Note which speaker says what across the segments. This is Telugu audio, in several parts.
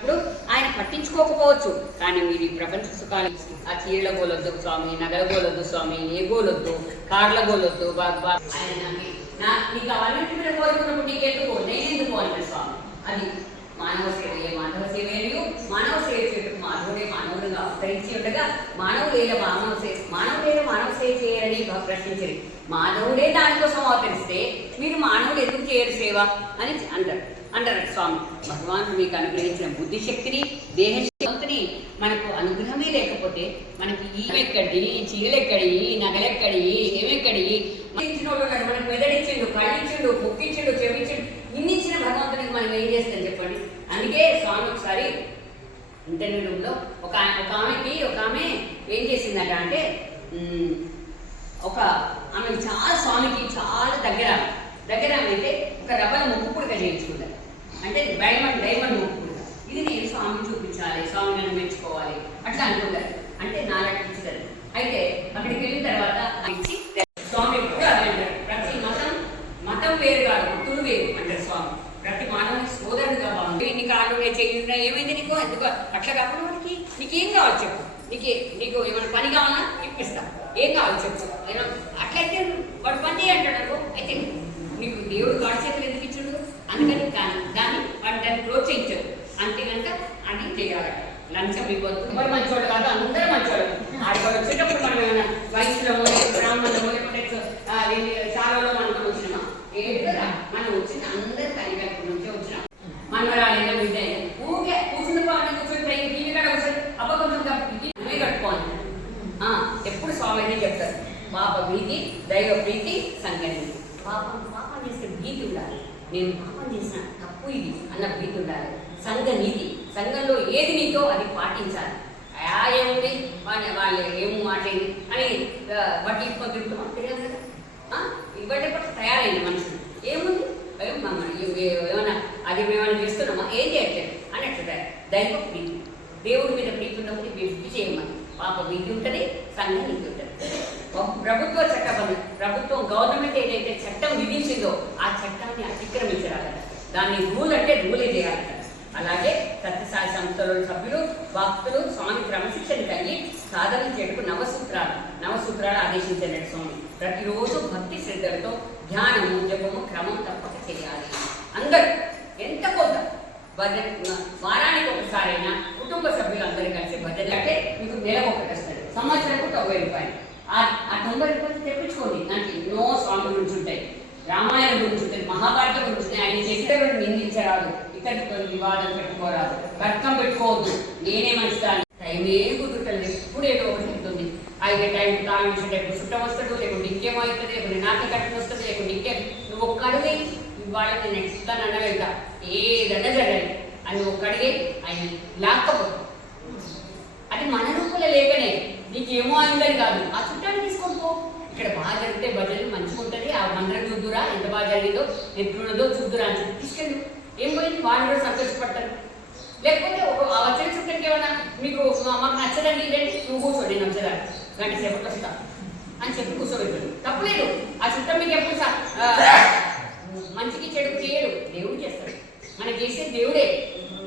Speaker 1: ఉన్నప్పుడు ఆయన పట్టించుకోకపోవచ్చు. కానీ మీరు ఈ ప్రపంచ సుఖాలు ఆ చీరల గోలొద్దు స్వామి నగల గోలొద్దు స్వామి ఏ గోలొద్దు కార్ల గోలొద్దు బాబా. ఆయన నా నీకు అవన్నిటి మీద కోరుకున్నప్పుడు నీకు ఎందుకు? నేను ఎందుకు అంటే స్వామి? అది మానవ సేవయే మానవ సేవయు మానవ సేవ చేయటం మానవుడే మానవుడిగా అవతరించి ఉండగా మానవుడేల మానవ సేవ మానవుడేల మానవ సేవ చేయాలని భ- ప్రశ్నించరు మానవుడే దానికోసం అవతరిస్తే మీరు మానవుడు ఎందుకు చేయరు సేవ? అని అంటారు. అంటారు స్వామి భగవానుడు మీకు అనుగ్రహించిన బుద్ధి శక్తిని దేహశక్తిని మనకు అనుగ్రహమే లేకపోతే మనకి ఈమెక్కడి ఎక్కడి నగలెక్కడి ఏమెక్కడి ఇచ్చినోడు ఉన్నాడు. మనకు మెదడిచ్చిండు కళ్ళిచ్చిండు ముక్కిచ్చిండు చెవిచ్చిండు భగవంతునికి మనం ఏం చేస్తాం చెప్పండి అందుకే స్వామి ఒకసారి ఇంటర్వ్యూలో ఒక ఒక ఆమెకి ఒక ఆమె ఏం చేసిందట అంటే ఒక ఆమె చాలా స్వామికి చాలా దగ్గర దగ్గర ఆమె అయితే ఒక రవ్వల ముక్కు పుడక చేయించుకుంటారు అంటే డైమండ్ డైమండ్ ముక్కు ఇది నేను స్వామిని చూపించాలి స్వామి నన్ను మెచ్చుకోవాలి. అట్లా అనుకుంటారు అంటే నాలుగు ఇచ్చారు అయితే అక్కడికి వెళ్ళిన తర్వాత ఇచ్చి స్వామి ఎప్పుడు అదే అంటారు ప్రతి మతం మతం వేరు కాదు భక్తులు వేరు అంటారు స్వామి. ప్రతి మానవుని సోదరుడుగా బాగుంది. నీకు ఆలోచన చేయండి ఏమైంది నీకు? ఎందుకు? అట్లా కాకుండా వాడికి నీకేం కావాలి చెప్పు. నీకే నీకు ఏమైనా పని కావాలా? ఇప్పిస్తా. ఏం కావాలి చెప్పు. అట్లయితే వాడు పని చేయంటాడు అనుకో. అయితే నీకు దేవుడు వాడి చేతులు ఎందుకు ఇచ్చాడు? అందుకని కానీ దాన్ని వాడు దాన్ని ప్రోత్సహించదు అంతే కనుక అది కనీసం మీకు ఎవరు మంచివాడు కాదు అందరూ మంచివాడు ఆడికి వచ్చేటప్పుడు మనం ఏమైనా వయసులమో బ్రాహ్మణమో లేకపోతే ఆ, మనకు శాలలో మనతో వచ్చినామా ఏడురా మనం వచ్చిన అందరు కలిగట్టు నుంచే వచ్చినాం. మన మనవరాలైనా బిడ్డ ఊకే ఊరికే కూర్చుని పాటు కూర్చొని పై టీవీ కాడ కూర్చొని అబ్బ కొంచెం కప్పి కట్టుకోవాలి. ఎప్పుడు స్వామి అనే చెప్తారు. పాప భీతి దైవ ప్రీతి సంగతి పాపం పాపం చేసే భీతి ఉండాలి. నేను పాపం చేసిన తప్పు ఇది అన్న భీతి ఉండాలి సంఘ నీతి సంఘంలో ఏది నీతో అది పాటించాలి. ఆ ఏముంది? వాళ్ళ వాళ్ళు ఏం మాట్లాడింది అని బట్టి ఇప్పుకొని తిరుగుతాం తెలియదు కదా. ఆ, పట్ల తయారైంది మనుషులు. ఏముంది? భయం మమ్మల్ని ఏమైనా అది మేమైనా చేస్తున్నామా? ఏం చేయట్లేదు. అని అట్లా దైవ ప్రీతి దేవుడి మీద ప్రీతి ఉన్నప్పుడు భక్తి చేయమని. పాప విధి ఉంటుంది సంఘం విధి ఉంటుంది. ప్రభుత్వ చట్టం ప్రభుత్వం గవర్నమెంట్ ఏదైతే చట్టం విధించిందో ఆ చట్టాన్ని అతిక్రమించరాలట దాన్ని రూల్ అంటే రూలే చేయాలట అలాగే సత్యసాయి సంస్థలోని సభ్యులు భక్తులు స్వామి క్రమశిక్షణ కలిగి సాధన చేయటకు నవసూత్రాలు. నవసూత్రాలు ఆదేశించలేడు స్వామి. ప్రతిరోజు భక్తి శ్రద్ధలతో ధ్యానము జపము క్రమం తప్పక చేయాలి. అందరూ ఎంత కొంత భజన వారానికి ఒకసారైనా కుటుంబ సభ్యులు అందరూ కలిసి భజన అంటే మీకు నెల ఒకటి వస్తుంది సంవత్సరంకు తొంభై రూపాయలు. ఆ ఆ తొంభై రూపాయలు తెప్పించుకోండి. దానికి ఎన్నో స్వామి గురించి ఉంటాయి. రామాయణం గురించి ఉంటుంది మహాభారతం గురించి ఉంటాయి. ఆయన చేసేవాడు నిందించరాదు. ఇతరులతో వివాదం పెట్టుకోరాదు. తర్కం పెట్టుకోవద్దు. నేనే మంచిదాన్ని టైమే కుదురుతుంది ఎప్పుడు ఏదో ఒకటి ఉంటుంది. అయితే టైం తాళం వేసేటప్పుడు చుట్టం వస్తాడు లేకుంటే ఇంకేమో అవుతుంది లేకుంటే నాకే కట్టడం వస్తుంది లేకుంటే ఇంకే. నువ్వు ఒక్క అడిగి ఇవాళ నేను ఎట్లా అన్న వెళ్తా ఏదన్నా జరగాలి. అని ఒక్క అడిగే ఆయన లాక్కపోదు అది మన రూపంలో లేకనే. నీకేమో అయిందని కాదు. ఆ చుట్టాన్ని తీసుకొని పో. ఇక్కడ బాగా జరిగితే భజనలు మంచిగా ఉంటుంది ఆ మందిరం చూద్దురా. ఎంత బాగా జరిగిందో ఎట్లున్నదో చూద్దురా అని చెప్పి తీసుకెళ్ళు. ఏం పోయింది? వాళ్ళు కూడా సంతోషపడతారు లేకపోతే ఒక వచ్చిన చుట్టానికి ఏమన్నా మీకు మాకు నచ్చదండి ఇదండి నువ్వు కూర్చోండి నచ్చదండి గంట సేపటి వస్తా. అని చెప్పి కూర్చోబెట్టాడు తప్పలేదు ఆ చుట్టం మీకు ఎప్పుడు స- మంచికి చెడు చేయడు దేవుడు చేస్తాడు. మనకి చేసే దేవుడే.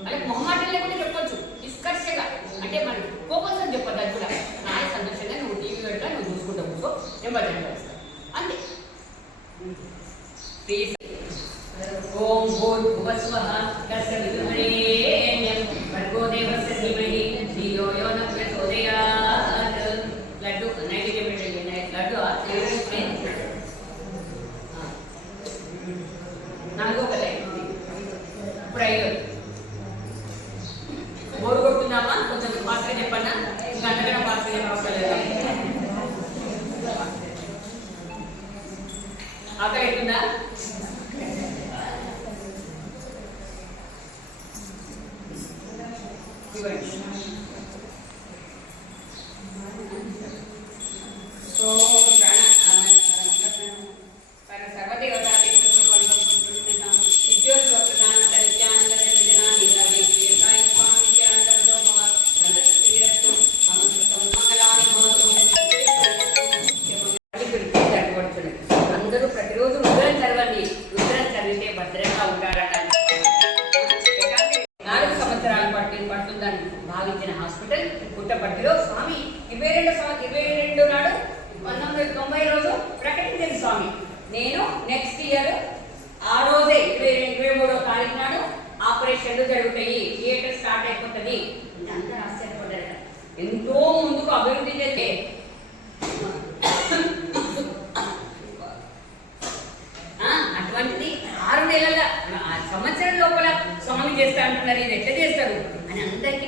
Speaker 1: వాళ్ళకి మొహమాటం లేకుండా చెప్పొచ్చు. నిష్కర్షగా. అంటే మన కోపంతో చెప్పొద్దు అది కూడా. నా సంతోషంగా నువ్వు టీవీ పెట్టా నువ్వు చూసుకుంటా కూర్చో. నేను భజన అంతే. ప్లీజ్ 对 నేను నెక్స్ట్ ఇయర్ ఆ రోజే ఇరవై ఇరవై మూడో తారీఖు నాడు ఆపరేషన్లు జరుగుతాయి. థియేటర్ స్టార్ట్ అయిపోతుంది. అందరూ ఆశ్చర్యపడ్డారట. ఎంతో ముందుకు అభివృద్ధి చెందే. అటువంటిది ఆరు నెలల సంవత్సరం లోపల స్వామి చేస్తా అంటున్నారు. ఇది ఎట్లా చేస్తారు? అని అందరికీ